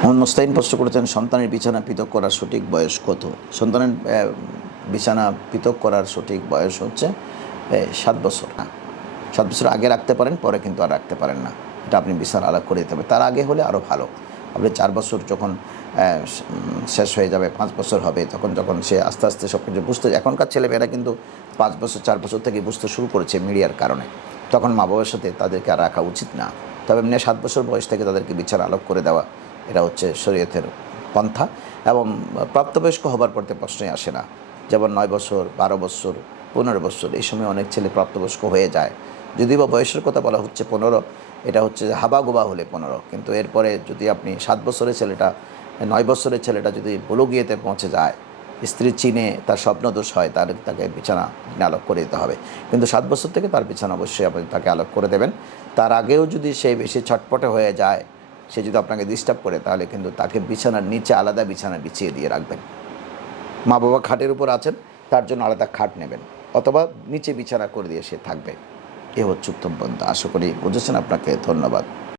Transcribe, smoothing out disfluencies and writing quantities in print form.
মোহাম্মদ মুস্তাহিন প্রশ্ন করেছেন, সন্তানের বিছানা পৃথক করার সঠিক বয়স কত? সন্তানের বিছানা পৃথক করার সঠিক বয়স হচ্ছে 7 বছর। 7 বছর আগে রাখতে পারেন, পরে কিন্তু আর রাখতে পারেন না। এটা আপনি বিছানা আলাদা করে দিতে হবে। তার আগে হলে আরও ভালো। আপনি 4 বছর যখন শেষ হয়ে যাবে, 5 বছর হবে, যখন সে আস্তে আস্তে সব কিছু বুঝতে, এখনকার ছেলেমেয়েরা কিন্তু 5 বছর 4 বছর থেকে বুঝতে শুরু করেছে মিডিয়ার কারণে। তখন মা বাবার সাথে তাদেরকে আর রাখা উচিত না। তবে এমনি 7 বছর বয়স থেকে তাদেরকে বিছানা আলাদা করে দেওয়া, এটা হচ্ছে শরীয়তের পন্থা। এবং প্রাপ্তবয়স্ক হবার পর প্রশ্নই আসে না। যেমন 9 বছর, 12 বছর, 15 বছর, এই সময় অনেক ছেলে প্রাপ্তবয়স্ক হয়ে যায়। যদিও বা বয়সের কথা বলা হচ্ছে 15, এটা হচ্ছে হাবাগোবা হলে 15, কিন্তু এরপরে যদি আপনি 7 বছরের ছেলেটা, 9 বছরের ছেলেটা যদি বুলুগিয়েতে পৌঁছে যায়, স্ত্রী চিনে তার স্বপ্নদোষ হয়, তাহলে তাকে বিছানা আলাদা করে দিতে হবে। কিন্তু 7 বছর থেকে তার বিছানা অবশ্যই আপনি তাকে আলাদা করে দেবেন। তার আগেও যদি সে বেশি ছটপটে হয়ে যায়, সে যদি আপনাকে ডিস্টার্ব করে, তাহলে কিন্তু তাকে বিছানার নিচে আলাদা বিছানা বিছিয়ে দিয়ে রাখবেন। মা বাবা খাটের উপর আছেন, তার জন্য আলাদা খাট নেবেন, অথবা নিচে বিছানা করে দিয়ে সে থাকবে। এ হচ্ছে উত্তম পন্থা। আশা করি বুঝেছেন। আপনাকে ধন্যবাদ।